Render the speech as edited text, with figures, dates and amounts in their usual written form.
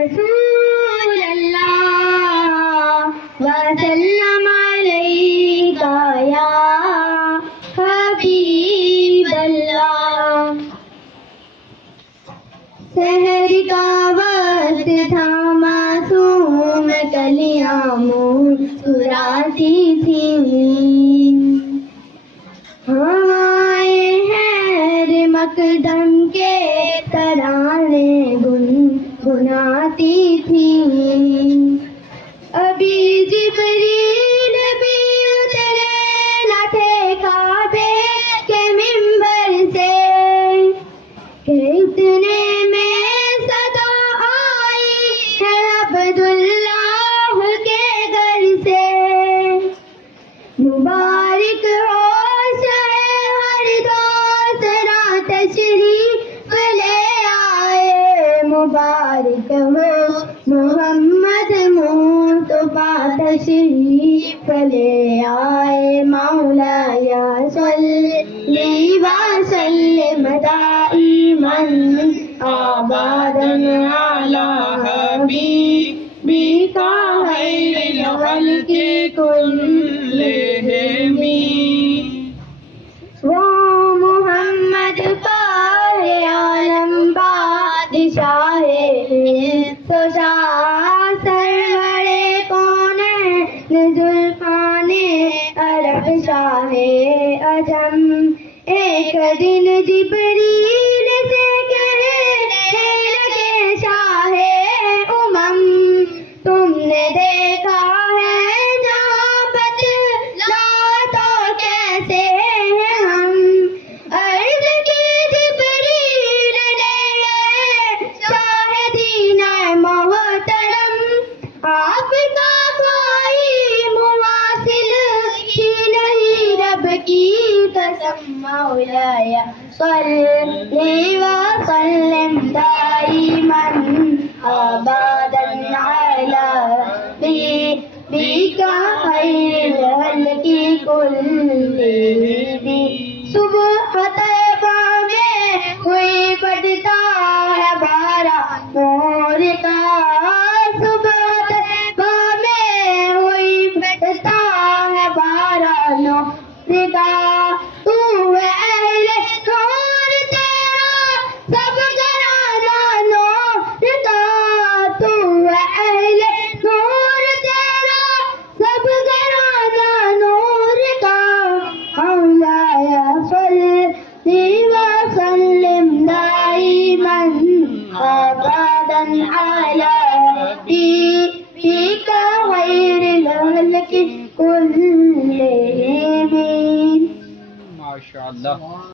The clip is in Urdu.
رسول اللہ وسلم علیک یا حبیب اللہ. سحر کا وقت تھا معصوم کلیاں مسکراتی تھیں. ہائے حیر مقدم کے ترانے گنگناتی تھیں. ابھی جبریل بھی اترے نہ تھے کعبے کے منبر سے کہ اتنے میں صدا آئی ہے عبداللہ کے گھر سے. مبارک ہو شہر دوسرا تشریف لے آئے. مبارک ہو محمد مصطفیٰ تشریف لے آئے. مولاي صلی وسلم دائما ابدا على حبيبك خير الخلق كلهم. وہ محمد پار عالم بادشاہ سرور کونین زلفان عرب شاہ عجم. ایک دن جبریل سے کہنے لگے شاہ امم تم نے دیکھا ہے جہاں بتلا تو کیسے ہیں ہم. عرض کی جبریل نے شاہ دین محترم آپ کا کوئی مواصل ہی نہیں رب کی قسم. مولاي صلی وسلم دائما ابدا على حبيبك خير الخلق كلهم. صبح طیبہ میں کوئی پڑتا ہے بارہ نور کا. صبح طیبہ میں کوئی پڑتا ہے بارہ نور کا. تو ہے اہل نور تیرا سب گھرانہ نور کا. تو ہے اہل نور تیرا سب گھرانہ نور کا. مولاي صلی وسلم دائما ابدا على حبيبك خير الخلق كلهم. ماشاء اللہ.